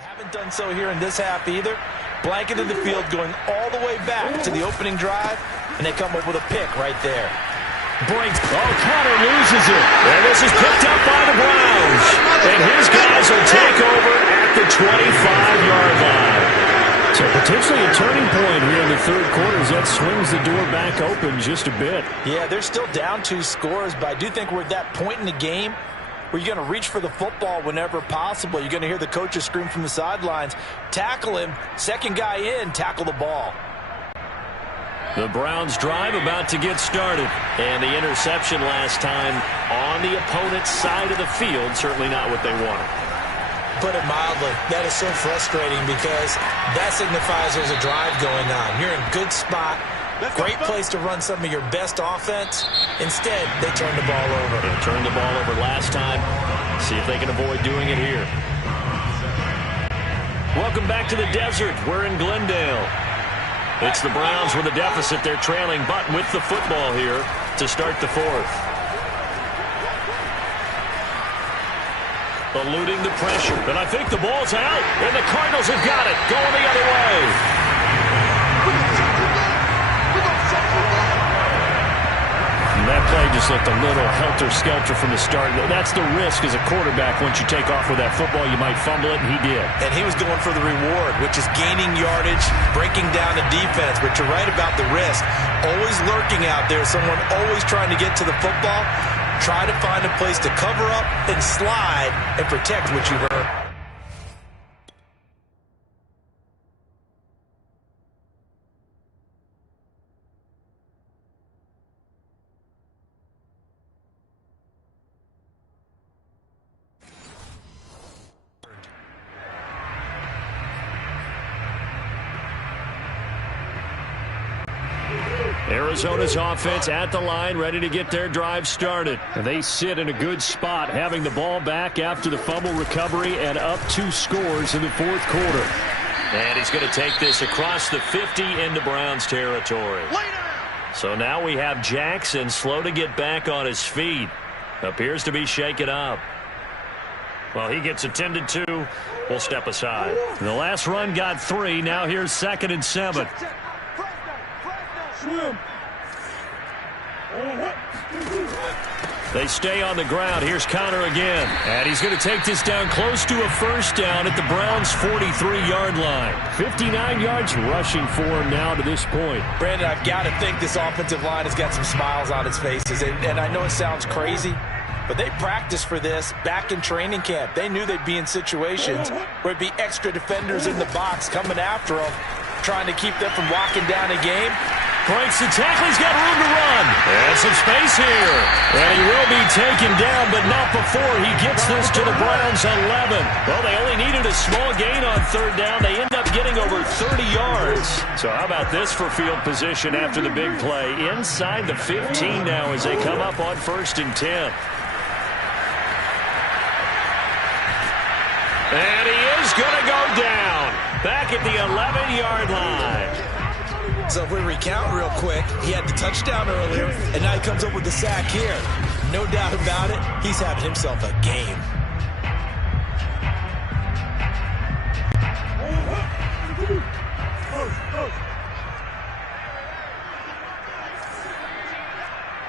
Haven't done so here in this half either. Blanketed the field, going all the way back to the opening drive, and they come up with a pick right there. Breaks. Oh, Connor loses it. And this is picked up by the Browns. And his guys will take over at the 25-yard line. So potentially a turning point here in the third quarter as that swings the door back open just a bit. Yeah, they're still down 2 scores, but I do think we're at that point in the game where you're going to reach for the football whenever possible. You're going to hear the coaches scream from the sidelines, tackle him, second guy in, tackle the ball. The Browns drive about to get started. And the interception last time on the opponent's side of the field, certainly not what they wanted. Put it mildly, that is so frustrating because that signifies there's a drive going on. You're in a good spot, great place to run some of your best offense. Instead, they turn the ball over. They turned the ball over last time. See if they can avoid doing it here. Welcome back to the desert. We're in Glendale. It's the Browns with a deficit. They're trailing, but with the football here to start the fourth. Eluding the pressure, and I think the ball's out, and the Cardinals have got it, going the other way. And that play just looked a little helter-skelter from the start. That's the risk as a quarterback. Once you take off with that football, you might fumble it, and he did. And he was going for the reward, which is gaining yardage, breaking down the defense. But you're right about the risk. Always lurking out there, someone always trying to get to the football. Try to find a place to cover up and slide and protect what you've earned. Arizona's offense at the line, ready to get their drive started. And they sit in a good spot, having the ball back after the fumble recovery and up 2 scores in the fourth quarter. And he's going to take this across the 50 into Browns territory. So now we have Jackson slow to get back on his feet. Appears to be shaken up. Well, he gets attended to. We'll step aside. And the last run got 3. Now here's 2nd and 7. They stay on the ground. Here's Connor again. And he's going to take this down close to a first down at the Browns' 43-yard line. 59 yards rushing for him now to this point. Brandon, I've got to think this offensive line has got some smiles on its faces. And I know it sounds crazy, but they practiced for this back in training camp. They knew they'd be in situations where it'd be extra defenders in the box coming after them, trying to keep them from walking down a game. Breaks the tackle. He's got room to run. And some space here. And he will be taken down, but not before he gets this to the Browns 11. Well, they only needed a small gain on third down. They end up getting over 30 yards. So how about this for field position after the big play? Inside the 15 now as they come up on 1st and 10. And he is going to go down. Back at the 11-yard line. So if we recount real quick, he had the touchdown earlier, and now he comes up with the sack here. No doubt about it, he's having himself a game.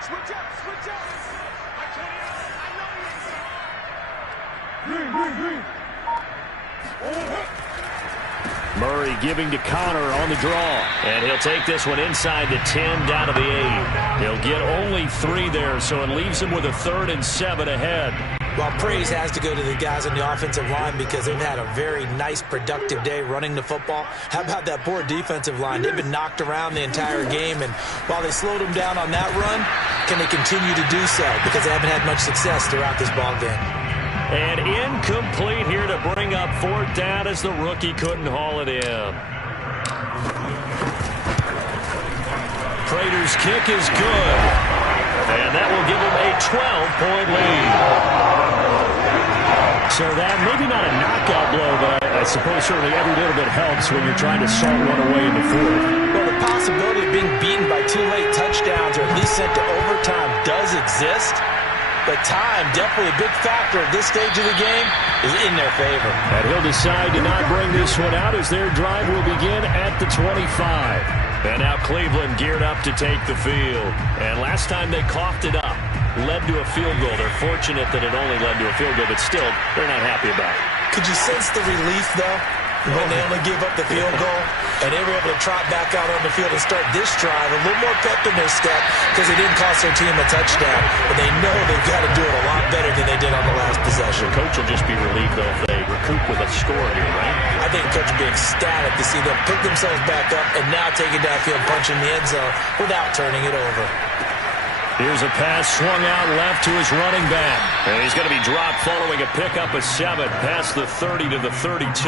Switch up, switch up. Murray giving to Connor on the draw. And he'll take this one inside the 10 down to the 8. He'll get only 3 there, so it leaves him with a 3rd and 7 ahead. Well, praise has to go to the guys on the offensive line because they've had a very nice, productive day running the football. How about that poor defensive line? They've been knocked around the entire game, and while they slowed them down on that run, can they continue to do so? Because they haven't had much success throughout this ball game. And incomplete here to bring up 4th down as the rookie couldn't haul it in. Prater's kick is good. And that will give him a 12-point lead. So that maybe not a knockout blow, but I suppose certainly every little bit helps when you're trying to salt one away in the 4th. Well, the possibility of being beaten by 2 late touchdowns or at least sent to overtime does exist. But time, definitely a big factor at this stage of the game. is in their favor. And he'll decide to not bring this one out as their drive will begin at the 25. And now Cleveland geared up to take the field. And last time they coughed it up, led to a field goal. They're fortunate that it only led to a field goal, but still, they're not happy about it. Could you sense the relief, though, when they only gave up the field goal and they were able to trot back out on the field and start this drive, a little more pep in their step because it didn't cost their team a touchdown, but they know they've got to do it a lot better than they did on the last possession. The coach will just be relieved, though, if they recoup with a score here, right? I think the coach will be ecstatic to see them pick themselves back up and now take it downfield, punch in the end zone without turning it over. Here's a pass swung out left to his running back. And he's going to be dropped following a pickup of 7 past the 30 to the 32.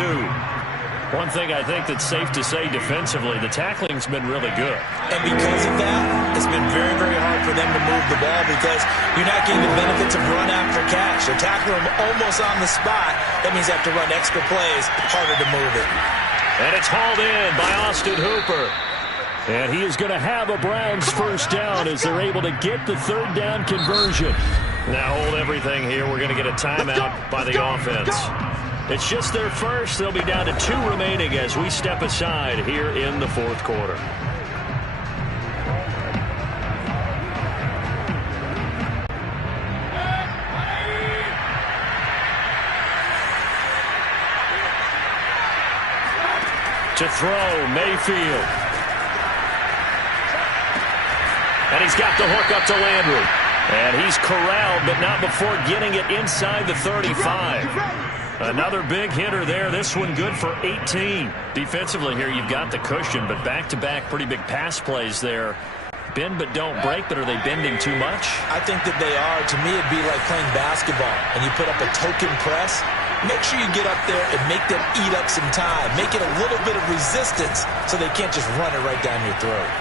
One thing I think that's safe to say defensively, the tackling's been really good. And because of that, it's been very, very hard for them to move the ball because you're not getting the benefits of run after catch. They're tackling them almost on the spot. That means they have to run extra plays, harder to move it. And it's hauled in by Austin Hooper. And he is going to have a Browns first down as they're able to get the third down conversion. Now hold everything here. We're going to get a timeout by the offense. It's just their first. They'll be down to 2 remaining as we step aside here in the fourth quarter. To throw, Mayfield. And he's got the hook up to Landry. And he's corralled, but not before getting it inside the 35. Another big hitter there. This one good for 18. Defensively here, you've got the cushion, but back-to-back pretty big pass plays there. Bend but don't break, but are they bending too much? I think that they are. To me, it'd be like playing basketball, and you put up a token press. Make sure you get up there and make them eat up some time. Make it a little bit of resistance so they can't just run it right down your throat.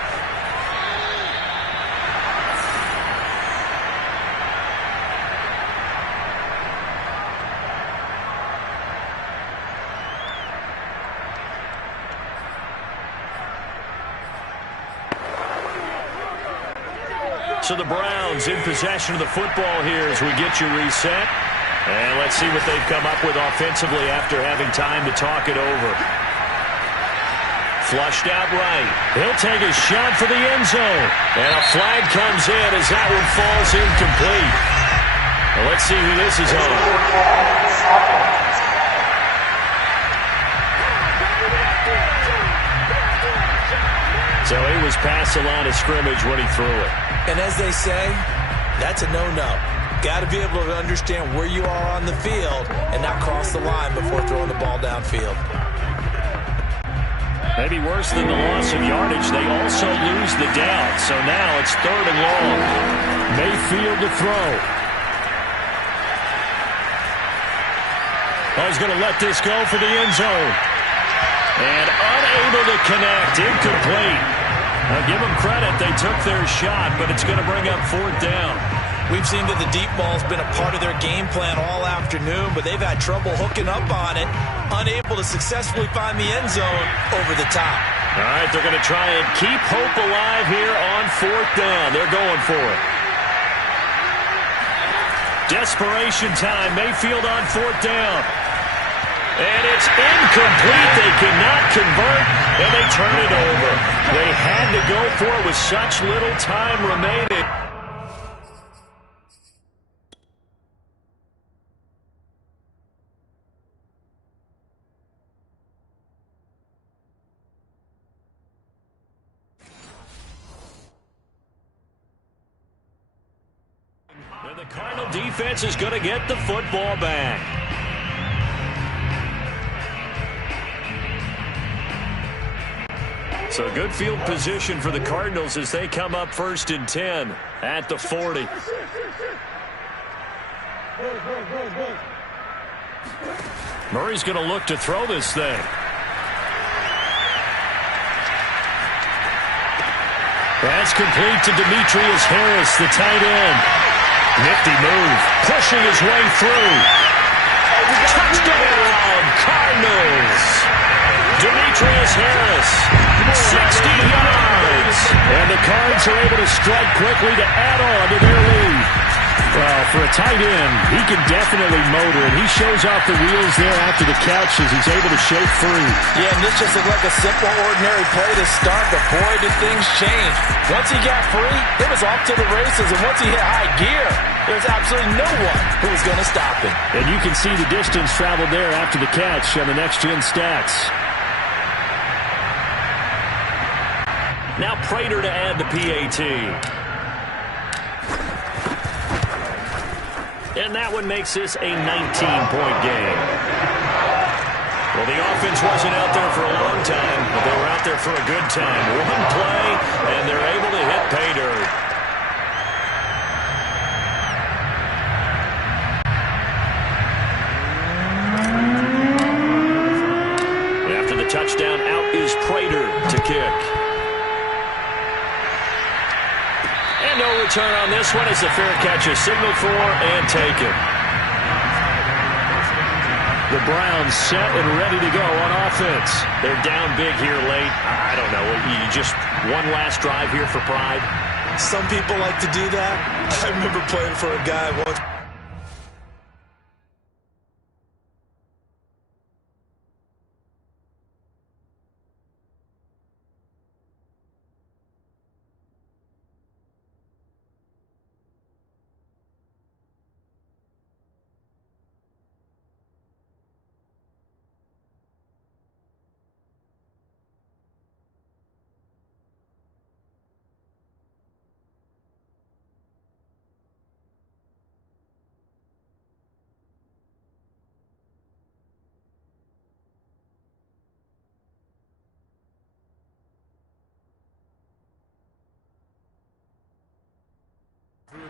So the Browns in possession of the football here as we get you reset. And let's see what they've come up with offensively after having time to talk it over. Flushed out right. He'll take a shot for the end zone. And a flag comes in as that one falls incomplete. Well, let's see who this is on. So he was past the line of scrimmage when he threw it. And as they say, that's a no-no. Got to be able to understand where you are on the field and not cross the line before throwing the ball downfield. Maybe worse than the loss of yardage, they also lose the down. So now it's 3rd and long. Mayfield to throw. Oh, he's going to let this go for the end zone. And unable to connect, incomplete. Now give them credit, they took their shot, but it's going to bring up 4th down. We've seen that the deep ball's been a part of their game plan all afternoon, but they've had trouble hooking up on it, unable to successfully find the end zone over the top. All right, they're going to try and keep hope alive here on 4th down. They're going for it. Desperation time, Mayfield on 4th down. And it's incomplete. They cannot convert, and they turn it over. They had to go for it with such little time remaining. And the Cardinal defense is going to get the football back. So good field position for the Cardinals as they come up 1st and 10 at the 40. Murray's going to look to throw this thing. That's complete to Demetrius Harris, the tight end. Nifty move, pushing his way through. Touchdown, Cardinals! Demetrius Harris, 60 yards. And the Cards are able to strike quickly to add on to their lead. Well, for a tight end, he can definitely motor, and he shows off the wheels there after the catch as he's able to shake free. Yeah, and this just looked like a simple, ordinary play to start, but boy, did things change. Once he got free, it was off to the races, and once he hit high gear, there's absolutely no one who was going to stop him. And you can see the distance traveled there after the catch on the next-gen stats. Now Prater to add the PAT. And that one makes this a 19-point game. Well, the offense wasn't out there for a long time, but they were out there for a good time. One play, and they're able to hit pay dirt. After the touchdown, out is Prater to kick. And no return on this one as the fair catch is signaled for and taken. The Browns set and ready to go on offense. They're down big here late. I don't know. You just one last drive here for pride. Some people like to do that. I remember playing for a guy once.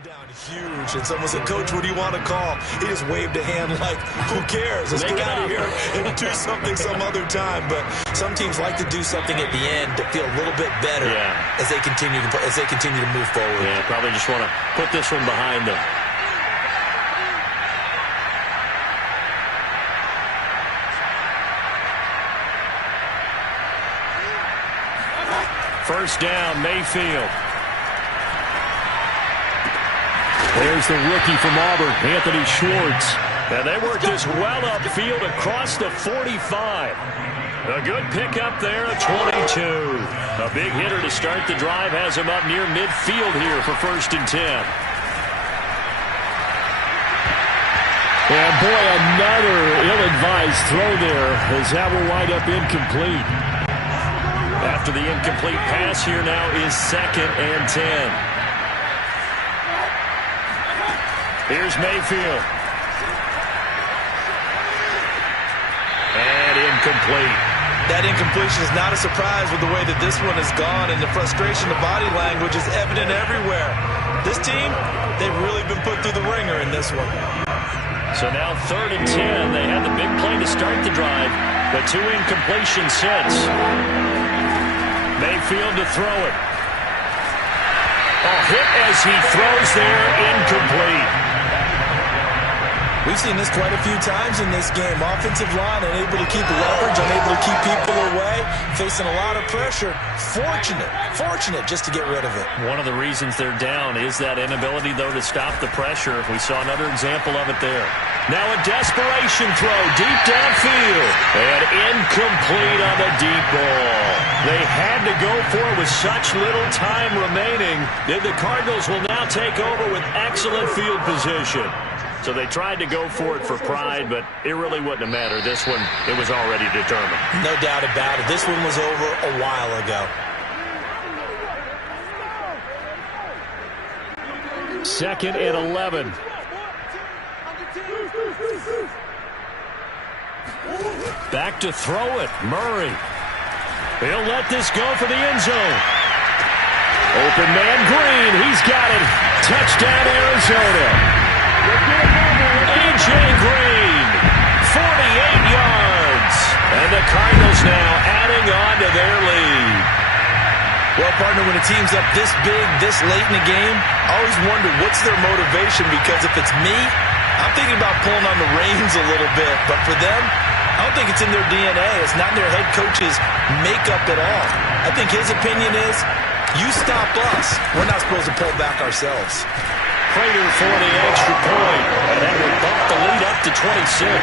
Down huge, and someone said, "Coach, what do you want to call?" He just waved a hand like, "Who cares? Let's get out of here and do something some other time." But some teams like to do something at the end to feel a little bit better as they continue to move forward. Yeah, probably just want to put this one behind them. First down, Mayfield. There's the rookie from Auburn, Anthony Schwartz. And they work this well upfield across the 45. A good pickup there at 22. A big hitter to start the drive has him up near midfield here for 1st and 10. And boy, another ill-advised throw there as that will wind up incomplete. After the incomplete pass here now is 2nd and 10. Here's Mayfield. And incomplete. That incompletion is not a surprise with the way that this one has gone, and the frustration, the body language is evident everywhere. This team, they've really been put through the ringer in this one. So now 3rd and 10. They had the big play to start the drive, but 2 incompletions since. Mayfield to throw it. Hit as he throws there, incomplete. We've seen this quite a few times in this game. Offensive line unable to keep leverage, unable to keep people away, facing a lot of pressure. Fortunate just to get rid of it. One of the reasons they're down is that inability, though, to stop the pressure. We saw another example of it there. Now a desperation throw deep downfield. And incomplete on the deep ball. They had to go for it with such little time remaining. Then the Cardinals will now take over with excellent field position. So they tried to go for it for pride, but it really wouldn't have mattered. This one, it was already determined. No doubt about it. This one was over a while ago. 2nd and 11. Back to throw it. Murray. He'll let this go for the end zone. Open man Green. He's got it. Touchdown, Arizona. A.J. Green, 48 yards. And the Cardinals now adding on to their lead. Well, partner, when a team's up this big, this late in the game, I always wonder what's their motivation, because if it's me, I'm thinking about pulling on the reins a little bit. But for them, I don't think it's in their DNA. It's not in their head coach's makeup at all. I think his opinion is, you stop us, we're not supposed to pull back ourselves. Prater for the extra point. And that would bump the lead up to 26.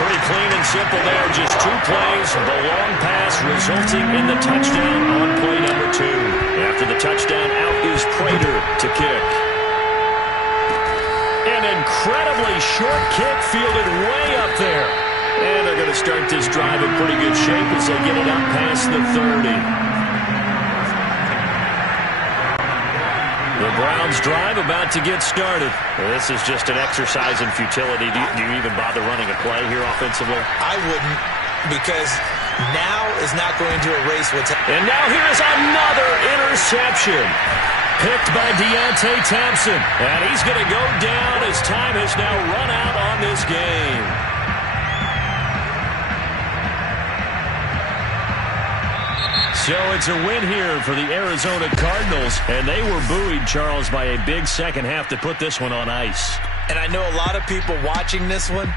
Pretty clean and simple there. Just 2 plays. The long pass resulting in the touchdown on play number 2. After the touchdown, out is Prater to kick. An incredibly short kick fielded way up there. And they're going to start this drive in pretty good shape as they get it up past the 30. The Browns drive about to get started. This is just an exercise in futility. Do you even bother running a play here offensively? I wouldn't, because now is not going to erase what's happening. And now here is another interception. Picked by Deontay Thompson. And he's going to go down as time has now run out on this game. So it's a win here for the Arizona Cardinals. And they were buoyed, Charles, by a big second half to put this one on ice. And I know a lot of people watching this one